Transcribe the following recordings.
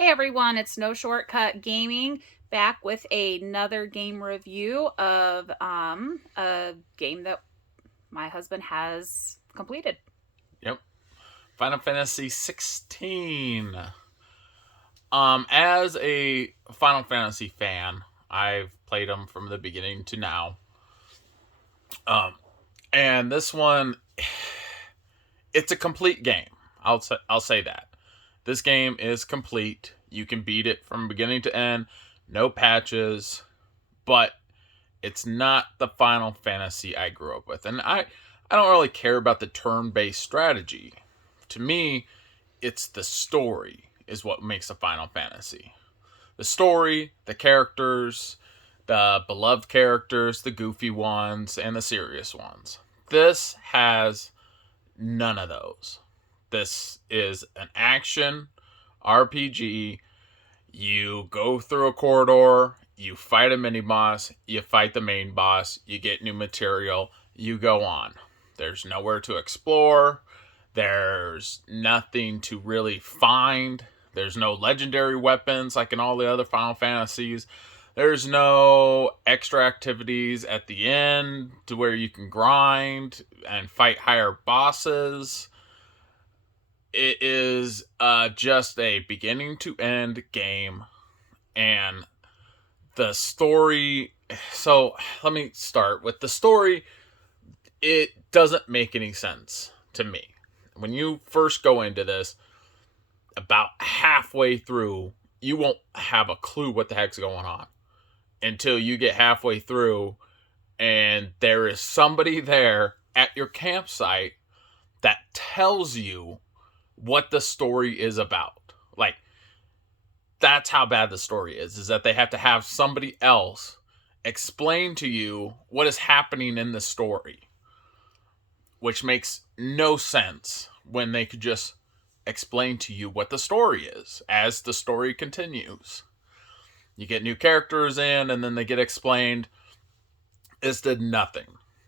Hey everyone, it's No Shortcut Gaming back with another game review of a game that my husband has completed. Yep. Final Fantasy 16. As a Final Fantasy fan, I've played them from the beginning to now. Um, and this one, it's a complete game. I'll say that. This game is complete. You can beat it from beginning to end, no patches, but it's not the Final Fantasy I grew up with. And I don't really care about the turn-based strategy. To me, it's the story is what makes a Final Fantasy. The story, the characters, the beloved characters, the goofy ones, and the serious ones. This has none of those. This is an action RPG. You go through a corridor, you fight a mini boss, you fight the main boss, you get new material, you go on. There's nowhere to explore. There's nothing to really find. There's no legendary weapons like in all the other Final Fantasies. There's no extra activities at the end to where you can grind and fight higher bosses. It is just a beginning to end game, and the story. So let me start with the story. It doesn't make any sense to me. When you first go into this, about halfway through, you won't have a clue what the heck's going on until you get halfway through and there is somebody there at your campsite that tells you what the story is about. Like, that's how bad the story is that they have to have somebody else explain to you what is happening in the story, which makes no sense when they could just explain to you what the story is as the story continues. You get new characters in and then they get explained. This did nothing.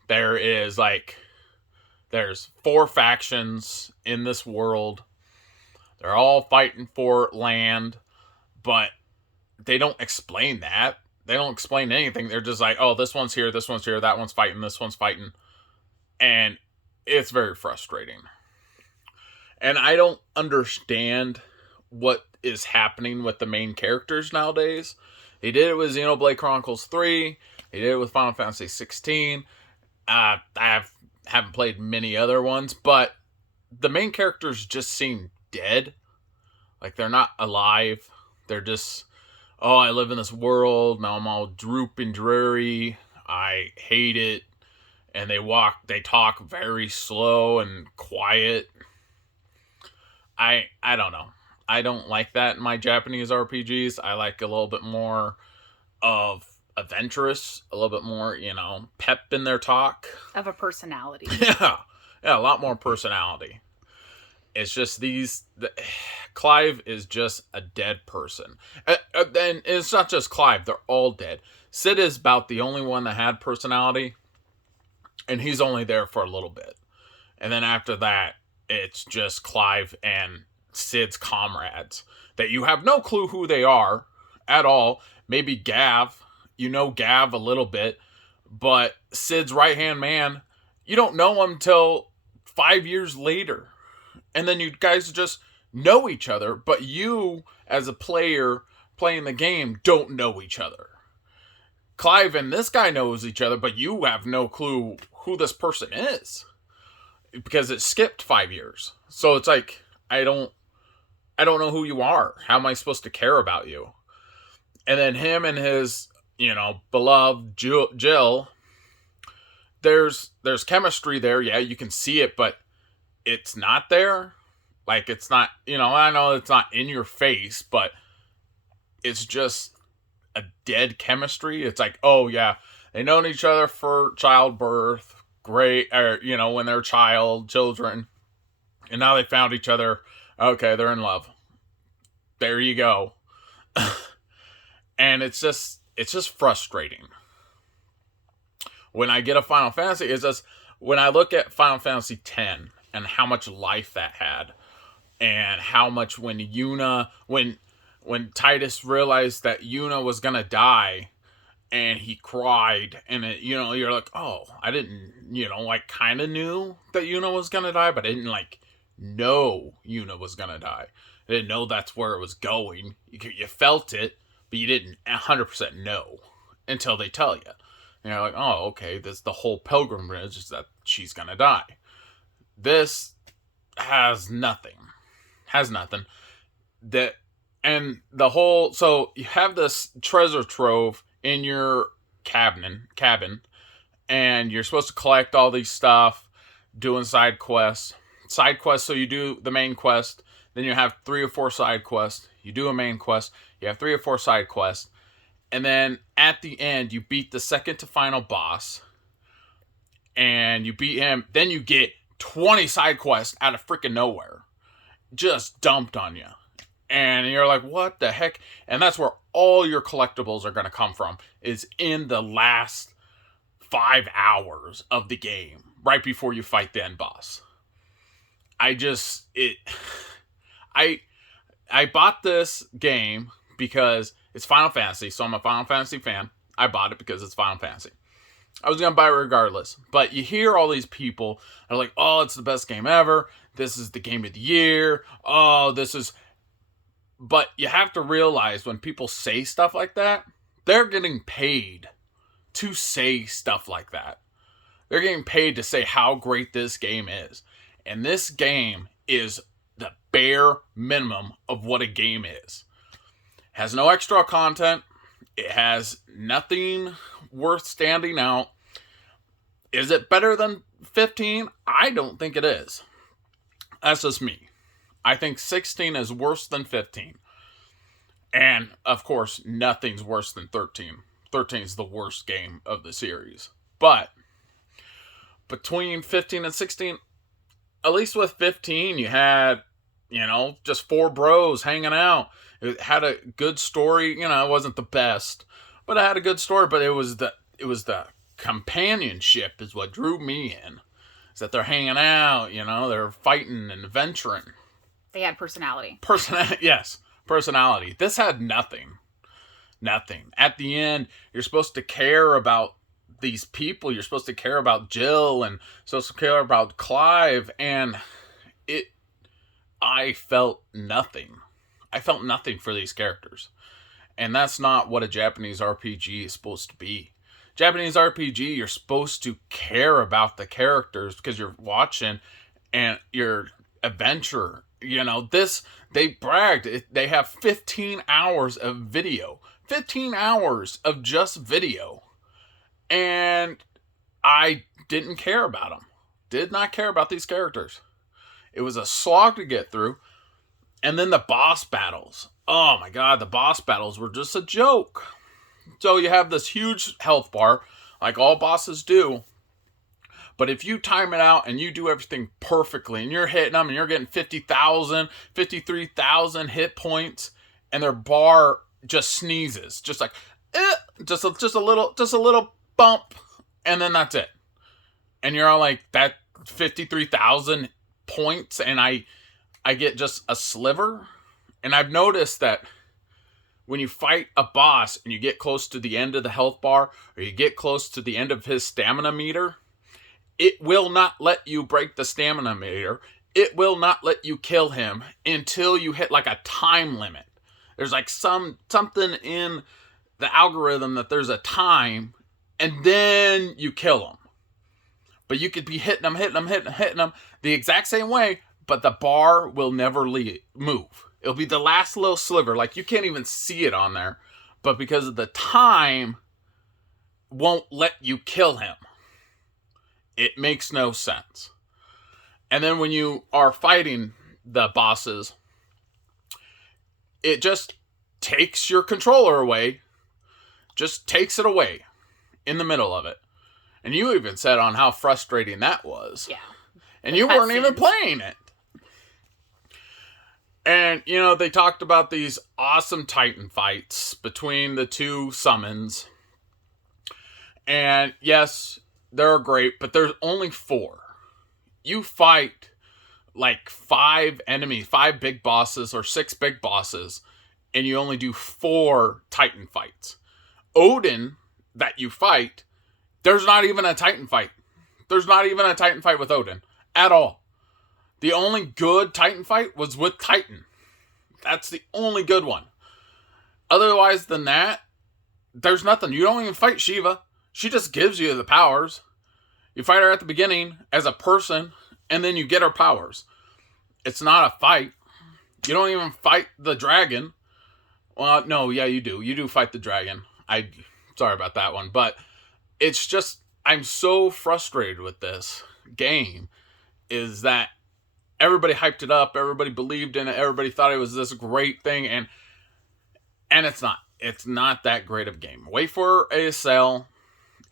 There is there's 4 factions in this world. They're all fighting for land, but they don't explain that. They don't explain anything. They're just like, oh, this one's here, that one's fighting, this one's fighting. And it's very frustrating. And I don't understand what is happening with the main characters nowadays. They did it with Xenoblade Chronicles 3. They did it with Final Fantasy 16. Haven't played many other ones, but the main characters just seem dead. Like they're not alive. They're just, oh, I live in this world. Now I'm all droop and dreary. I hate it. And they talk very slow and quiet. I don't know. I don't like that in my Japanese RPGs. I like a little bit more of adventurous, a little bit more, pep in their talk. Of a personality. Yeah. Yeah, a lot more personality. It's just Clive is just a dead person. And it's not just Clive, they're all dead. Cid is about the only one that had personality, and he's only there for a little bit. And then after that, it's just Clive and Cid's comrades that you have no clue who they are at all. Maybe Gav, Gav a little bit, but Cid's right hand man, you don't know him till 5 years later. And then you guys just know each other, but you, as a player playing the game, don't know each other. Clive and this guy knows each other, but you have no clue who this person is because it skipped 5 years. So it's like I don't know who you are. How am I supposed to care about you? And then him and his, beloved Jill, there's chemistry there. Yeah, you can see it, but it's not there. Like it's not, I know it's not in your face, but it's just a dead chemistry. It's like, oh yeah, they known each other for childbirth, great, or when they're children, and now they found each other. Okay, they're in love. There you go. And it's just frustrating. When I get a Final Fantasy, it's just when I look at Final Fantasy X and how much life that had, and how much when when Titus realized that Yuna was gonna die, and he cried, and you're like, oh, I didn't, like, kind of knew that Yuna was gonna die, but I didn't, like, know Yuna was gonna die. I didn't know that's where it was going. You felt it, but you didn't 100% know until they tell you. And you're like, oh, okay, this the whole pilgrimage is that she's gonna die. This has nothing. That, and the whole, so you have this treasure trove in your cabin, and you're supposed to collect all these stuff, doing side quests. So you do the main quest, then you have 3 or 4 side quests. You do a main quest, you have 3 or 4 side quests, and then at the end, you beat the second to final boss, and you beat him, then you get 20 side quests out of freaking nowhere. Just dumped on you. And you're like, what the heck? And that's where all your collectibles are going to come from, is in the last 5 hours of the game, right before you fight the end boss. I bought this game because it's Final Fantasy, so I'm a Final Fantasy fan. I bought it because it's Final Fantasy. I was going to buy it regardless. But you hear all these people are like, oh, it's the best game ever. This is the game of the year. Oh, this is... But you have to realize when people say stuff like that, they're getting paid to say stuff like that. They're getting paid to say how great this game is. And this game is the bare minimum of what a game is. It has no extra content. It has nothing worth standing out. Is it better than 15? I don't think it is. That's just me. I think 16 is worse than 15. And, of course, nothing's worse than 13. 13 is the worst game of the series. But between 15 and 16, at least with 15, you had, just 4 bros hanging out. It had a good story. It wasn't the best, but it had a good story. But it was the companionship is what drew me in. Is that they're hanging out, they're fighting and adventuring. They had personality. Yes, personality. This had nothing. At the end, you're supposed to care about these people. You're supposed to care about Jill and supposed to care about Clive, and I felt nothing. I felt nothing for these characters. And that's not what a Japanese RPG is supposed to be. Japanese RPG, you're supposed to care about the characters because you're watching and your adventure. They bragged. They have 15 hours of video. 15 hours of just video. And I didn't care about them. Did not care about these characters. It was a slog to get through. And then the boss battles. Oh my god, the boss battles were just a joke. So you have this huge health bar, like all bosses do. But if you time it out and you do everything perfectly, and you're hitting them, and you're getting 50,000, 53,000 hit points, and their bar just sneezes, just like, just a little bump, and then that's it. And you're all like, that 53,000 points, and I get just a sliver. And I've noticed that when you fight a boss and you get close to the end of the health bar, or you get close to the end of his stamina meter, it will not let you break the stamina meter. It will not let you kill him until you hit like a time limit. There's like something in the algorithm that there's a time, and then you kill him. But you could be hitting him the exact same way, but the bar will never move. It'll be the last little sliver. Like, you can't even see it on there. But because of the time, won't let you kill him. It makes no sense. And then when you are fighting the bosses, it just takes your controller away. Just takes it away in the middle of it. And you even said on how frustrating that was. Yeah. And you weren't even playing it. And, they talked about these awesome Titan fights between the 2 summons. And yes, they're great, but there's only 4. You fight like 5 enemies, 5 big bosses or 6 big bosses and you only do 4 Titan fights. Odin that you fight, there's not even a Titan fight. There's not even a Titan fight with Odin at all. The only good Titan fight was with Titan. That's the only good one. Otherwise than that, there's nothing. You don't even fight Shiva. She just gives you the powers. You fight her at the beginning as a person, and then you get her powers. It's not a fight. You don't even fight the dragon. Well, no, yeah, you do. You do fight the dragon. Sorry about that one. But it's just, I'm so frustrated with this game, is that everybody hyped it up, everybody believed in it, everybody thought it was this great thing, and it's not. It's not that great of a game. Wait for it to sell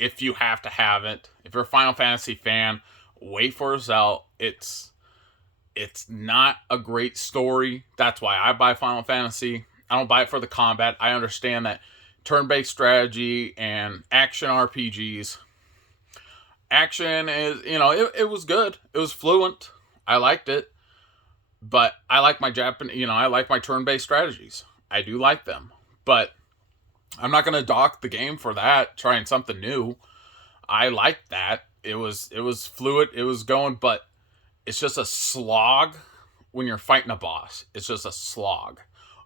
if you have to have it. If you're a Final Fantasy fan, wait for it to sell. It's not a great story. That's why I buy Final Fantasy. I don't buy it for the combat. I understand that turn-based strategy and action RPGs. Action is, it was good. It was fluent. I liked it. But I like my I like my turn-based strategies. I do like them. But I'm not going to dock the game for that, trying something new. I liked that. It was fluid. It was going, but it's just a slog when you're fighting a boss. It's just a slog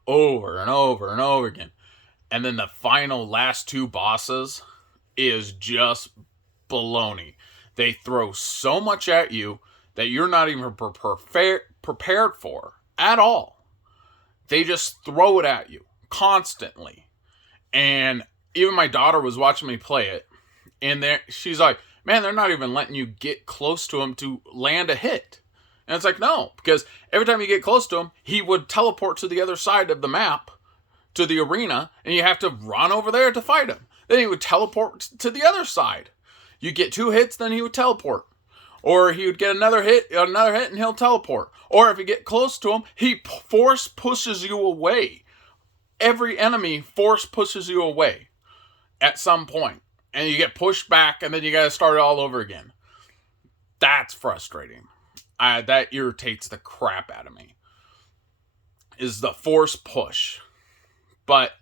over and over and over again. And then the final last 2 bosses is just baloney. They throw so much at you that you're not even prepared for at all. They just throw it at you constantly. And even my daughter was watching me play it, and she's like, man, they're not even letting you get close to him to land a hit. And it's like, no, because every time you get close to him, he would teleport to the other side of the map, to the arena, and you have to run over there to fight him. Then he would teleport to the other side. You get 2 hits, then he would teleport. Or he would get another hit, and he'll teleport. Or if you get close to him, he force pushes you away. Every enemy force pushes you away at some point. And you get pushed back, and then you gotta start it all over again. That's frustrating. That irritates the crap out of me. Is the force push. But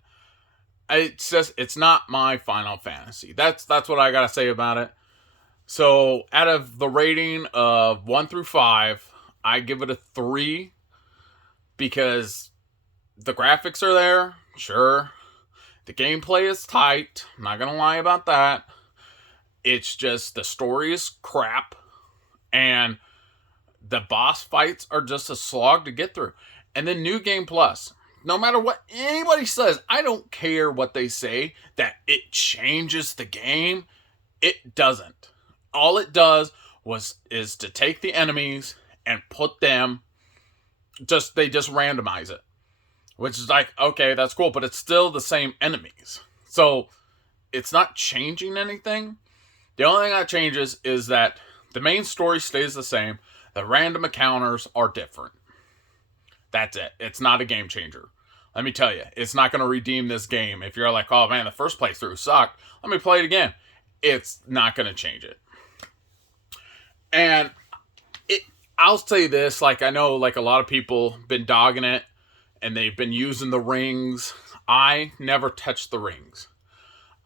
it's just, it's not my Final Fantasy. That's what I gotta say about it. So, out of the rating of 1 through 5, I give it a 3. Because the graphics are there, sure. The gameplay is tight. I'm not gonna lie about that. It's just the story is crap. And the boss fights are just a slog to get through. And then New Game Plus. No matter what anybody says, I don't care what they say, that it changes the game. It doesn't. All it does is to take the enemies and put them, they just randomize it. Which is like, okay, that's cool, but it's still the same enemies. So, it's not changing anything. The only thing that changes is that the main story stays the same. The random encounters are different. That's it. It's not a game changer. Let me tell you, it's not going to redeem this game. If you're like, oh man, the first playthrough sucked, let me play it again. It's not going to change it. And I'll say this, like I know like a lot of people been dogging it, and they've been using the rings. I never touched the rings.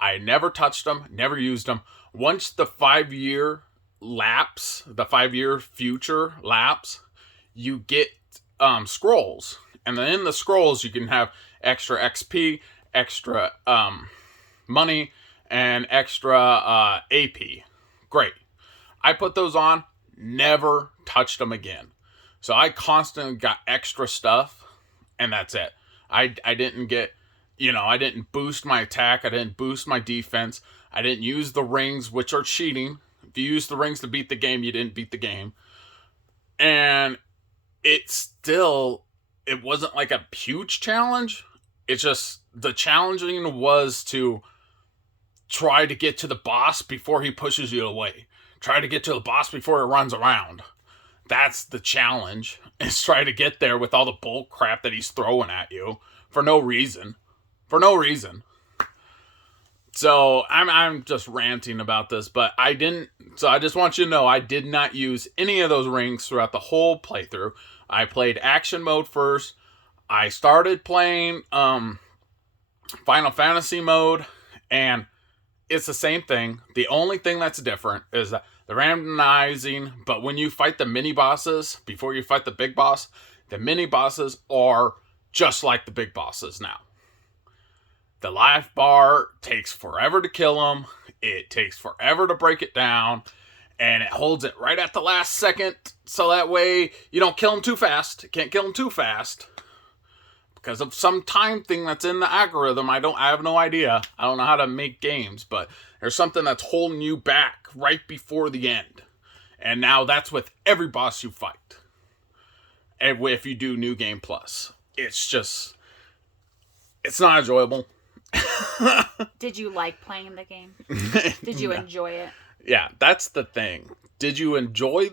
I never touched them, never used them. Once the 5-year lapse, the 5-year future lapse, you get scrolls. And then in the scrolls, you can have extra XP, extra money, and extra AP. Great. I put those on, never touched them again. So I constantly got extra stuff, and that's it. I didn't get, I didn't boost my attack. I didn't boost my defense. I didn't use the rings, which are cheating. If you use the rings to beat the game, you didn't beat the game. And it wasn't like a huge challenge. It's just, the challenging was to try to get to the boss before he pushes you away. Try to get to the boss before he runs around. That's the challenge. Is try to get there with all the bull crap that he's throwing at you for no reason. For no reason. So I'm just ranting about this, but I didn't. So I just want you to know I did not use any of those rings throughout the whole playthrough. I played action mode first. I started playing Final Fantasy mode, and it's the same thing. The only thing that's different is that the randomizing, but when you fight the mini bosses, before you fight the big boss, the mini bosses are just like the big bosses now. The life bar takes forever to kill them. It takes forever to break it down. And it holds it right at the last second. So that way you don't kill them too fast. You can't kill them too fast. Because of some time thing that's in the algorithm. I have no idea. I don't know how to make games. But there's something that's holding you back right before the end. And now that's with every boss you fight. And if you do New Game Plus. It's just... It's not enjoyable. Did you like playing the game? Did you enjoy it? Yeah, that's the thing. Did you enjoy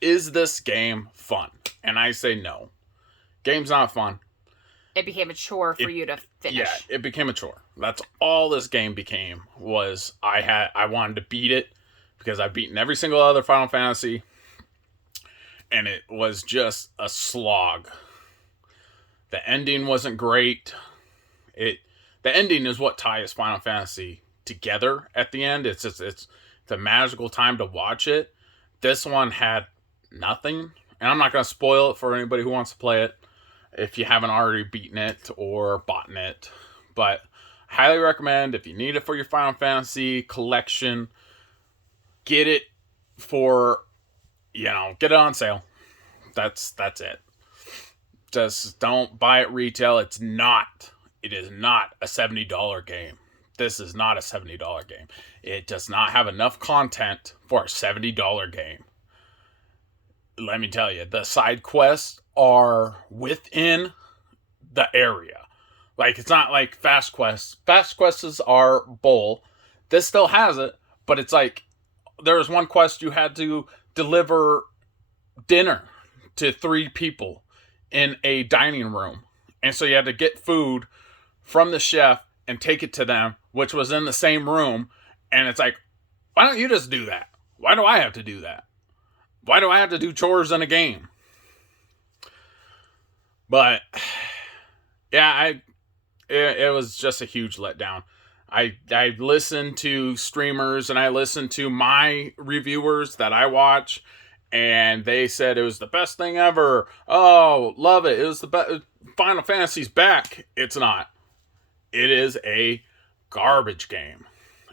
is this game fun? And I say no. Game's not fun. It became a chore for you to finish. Yeah, it became a chore. That's all this game became, was I wanted to beat it because I've beaten every single other Final Fantasy, and it was just a slog. The ending wasn't great. The ending is what ties Final Fantasy together at the end. It's a magical time to watch it. This one had nothing. And I'm not going to spoil it for anybody who wants to play it if you haven't already beaten it or bought it. But highly recommend, if you need it for your Final Fantasy collection, get it for, get it on sale. That's it. Just don't buy it retail. It is not a $70 game. This is not a $70 game. It does not have enough content for a $70 game. Let me tell you, the side quests are within the area. Like, it's not like fast quests. Fast quests are bull. This still has it, but it's like, there was one quest you had to deliver dinner to 3 people in a dining room. And so you had to get food from the chef and take it to them, which was in the same room. And it's like, why don't you just do that? Why do I have to do that? Why do I have to do chores in a game? But yeah, it was just a huge letdown. I listened to streamers and I listened to my reviewers that I watch, and they said it was the best thing ever. Oh, love it. It was the best. Final Fantasy's back. It's not. It is a garbage game.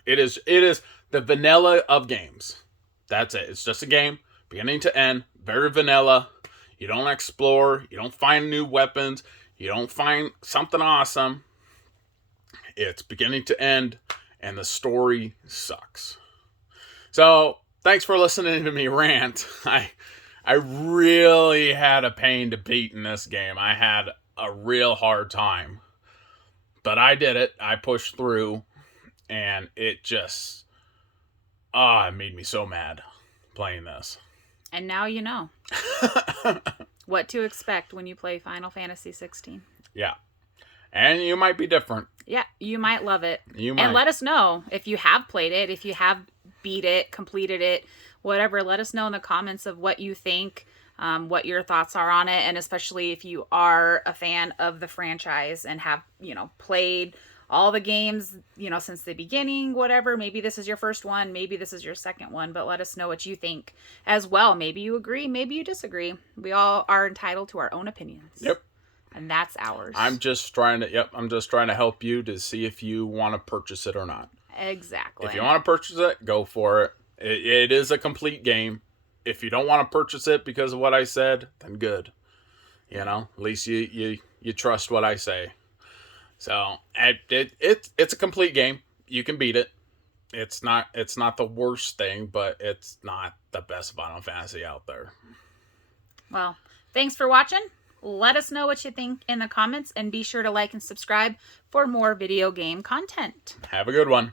It is the vanilla of games. That's it. It's just a game, beginning to end, very vanilla. You don't explore. You don't find new weapons. You don't find something awesome. It's beginning to end, and the story sucks. So, thanks for listening to me rant. I really had a pain to beat in this game. I had a real hard time. But I did it. I pushed through, and it just, it made me so mad playing this. And now you know what to expect when you play Final Fantasy 16. Yeah. And you might be different. Yeah, you might love it. You might. And let us know if you have played it, if you have beat it, completed it, whatever. Let us know in the comments of what you think, what your thoughts are on it, and especially if you are a fan of the franchise and have, played all the games, since the beginning, whatever. Maybe this is your first one, maybe this is your second one, but let us know what you think as well. Maybe you agree, maybe you disagree. We all are entitled to our own opinions. Yep. And that's ours. I'm just trying to help you to see if you want to purchase it or not. Exactly. If you want to purchase it, go for it. It is a complete game. If you don't want to purchase it because of what I said, then good. At least you trust what I say. So it's a complete game. You can beat it. It's not the worst thing, but it's not the best Final Fantasy out there. Well, thanks for watching. Let us know what you think in the comments, and be sure to like and subscribe for more video game content. Have a good one.